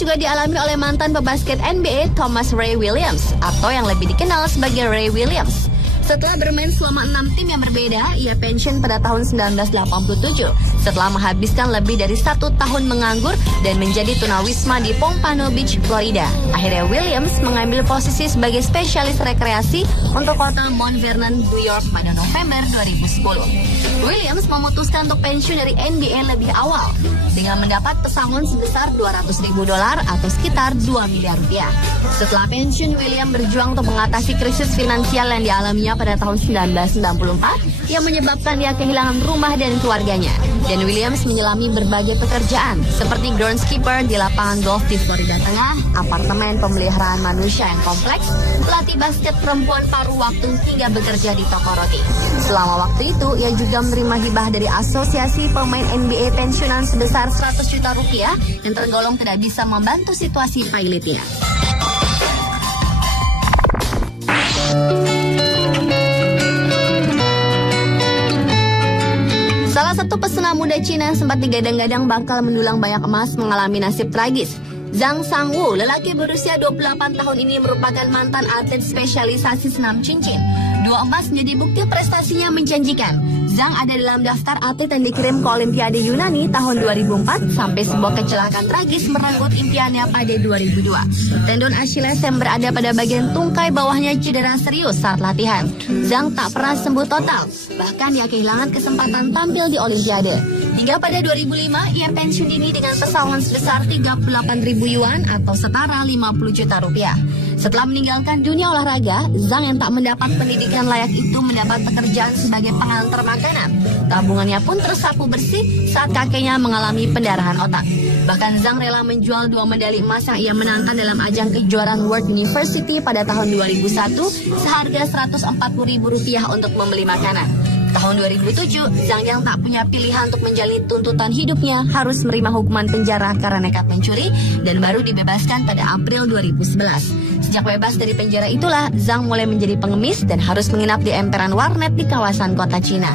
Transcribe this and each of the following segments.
juga dialami oleh mantan pebasket NBA Thomas Ray Williams atau yang lebih dikenal sebagai Ray Williams. Setelah bermain selama 6 tim yang berbeda, ia pensiun pada tahun 1987 setelah menghabiskan lebih dari 1 tahun menganggur dan menjadi tunawisma di Pompano Beach, Florida. Akhirnya Williams mengambil posisi sebagai spesialis rekreasi untuk kota Mount Vernon, New York pada November 2010. Williams memutuskan untuk pensiun dari NBA lebih awal dengan mendapat pesangon sebesar $200.000 atau sekitar 2 miliar rupiah. Setelah pensiun, Williams berjuang untuk mengatasi krisis finansial yang dialaminya pada tahun 1994 yang menyebabkan dia kehilangan rumah dan keluarganya. Dan Williams menyelami berbagai pekerjaan seperti groundskeeper di lapangan golf di Florida Tengah, apartemen pemeliharaan manusia yang kompleks, pelatih basket perempuan paruh waktu, hingga bekerja di toko roti. Selama waktu itu, ia juga menerima hibah dari Asosiasi Pemain NBA Pensiunan sebesar 100 juta rupiah yang tergolong tidak bisa membantu situasi pilotnya. Salah satu pesona muda Cina yang sempat digadang-gadang bakal mendulang banyak emas mengalami nasib tragis. Zhang Sangwu, lelaki berusia 28 tahun ini merupakan mantan atlet spesialisasi senam cincin. 2 emas menjadi bukti prestasinya menjanjikan. Zhang ada dalam daftar atlet yang dikirim ke Olimpiade Yunani tahun 2004 sampai sebuah kecelakaan tragis merenggut impiannya pada 2002. Tendon Achilles yang berada pada bagian tungkai bawahnya cedera serius saat latihan. Zhang tak pernah sembuh total, bahkan ia kehilangan kesempatan tampil di Olimpiade. Hingga pada 2005, ia pensiun dini dengan pesangon sebesar 38.000 yuan atau setara 50 juta rupiah. Setelah meninggalkan dunia olahraga, Zhang yang tak mendapat pendidikan layak itu mendapat pekerjaan sebagai pengantar makanan. Tabungannya pun tersapu bersih saat kakeknya mengalami pendarahan otak. Bahkan Zhang rela menjual 2 medali emas yang ia menangkan dalam ajang kejuaraan World University pada tahun 2001 seharga Rp140.000 untuk membeli makanan. Tahun 2007, Zhang yang tak punya pilihan untuk menjalani tuntutan hidupnya harus menerima hukuman penjara karena nekat mencuri dan baru dibebaskan pada April 2011. Sejak bebas dari penjara itulah, Zhang mulai menjadi pengemis dan harus menginap di emperan warnet di kawasan kota Cina.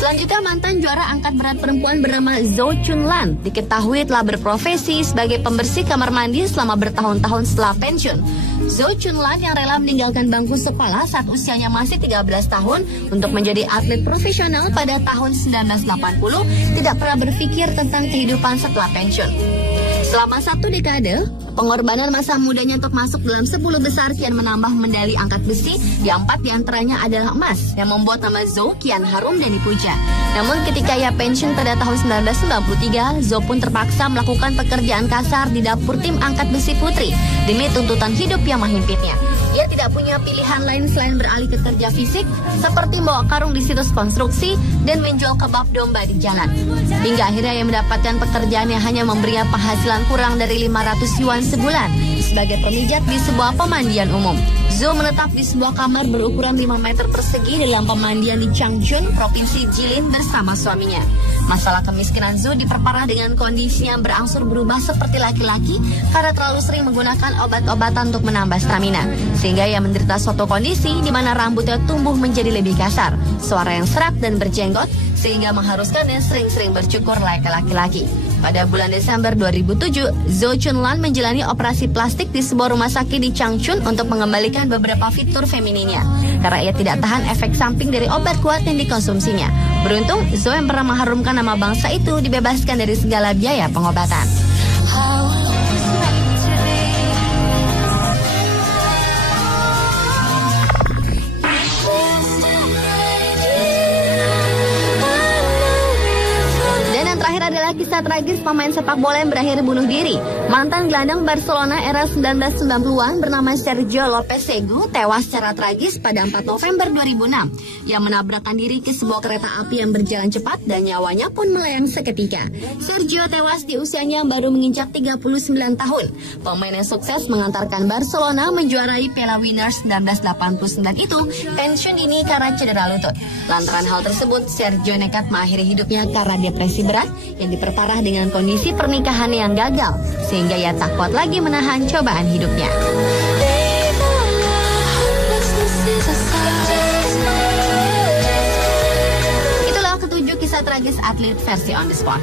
Selanjutnya, mantan juara angkat berat perempuan bernama Zhou Chunlan diketahui telah berprofesi sebagai pembersih kamar mandi selama bertahun-tahun setelah pensiun. Zhou Chunlan yang rela meninggalkan bangku sekolah saat usianya masih 13 tahun untuk menjadi atlet profesional pada tahun 1980 tidak pernah berpikir tentang kehidupan setelah pensiun. Selama 1 dekade, pengorbanan masa mudanya untuk masuk dalam 10 besar kian menambah medali angkat besi, yang 4 diantaranya adalah emas, yang membuat nama Zhou kian harum dan dipuja. Namun ketika ia pensiun pada tahun 1993, Zhou pun terpaksa melakukan pekerjaan kasar di dapur tim angkat besi putri demi tuntutan hidup yang menghimpitnya. Ia tidak punya pilihan lain selain beralih ke kerja fisik, seperti membawa karung di situs konstruksi dan menjual kebab domba di jalan. Hingga akhirnya ia mendapatkan pekerjaan yang hanya memberinya penghasilan kurang dari 500 yuan sebulan sebagai pemijat di sebuah pemandian umum. Zhou menetap di sebuah kamar berukuran 5 meter persegi dalam pemandian di Changchun, Provinsi Jilin bersama suaminya. Masalah kemiskinan Zhou diperparah dengan kondisi yang berangsur berubah seperti laki-laki karena terlalu sering menggunakan obat-obatan untuk menambah stamina. Sehingga ia menderita suatu kondisi di mana rambutnya tumbuh menjadi lebih kasar, suara yang serak dan berjenggot, sehingga mengharuskannya sering-sering bercukur layaknya laki-laki. Pada bulan Desember 2007, Zhou Chunlan menjalani operasi plastik di sebuah rumah sakit di Changchun untuk mengembalikan beberapa fitur femininnya, karena ia tidak tahan efek samping dari obat kuat yang dikonsumsinya. Beruntung, Zhou yang pernah mengharumkan nama bangsa itu dibebaskan dari segala biaya pengobatan. Adalah kisah tragis pemain sepak bola yang berakhir bunuh diri. Mantan gelandang Barcelona era 1990-an bernama Sergio Lopez-Segu tewas secara tragis pada 4 November 2006. Ia menabrakkan diri ke sebuah kereta api yang berjalan cepat dan nyawanya pun melayang seketika. Sergio tewas di usianya yang baru menginjak 39 tahun. Pemain yang sukses mengantarkan Barcelona menjuarai Piala Winners 1989 itu pensiun dini karena cedera lutut. Lantaran hal tersebut, Sergio nekat mengakhiri hidupnya karena depresi berat yang diperparah dengan kondisi pernikahan yang gagal, sehingga ia tak kuat lagi menahan cobaan hidupnya. kisah tragis atlet versi on the spot.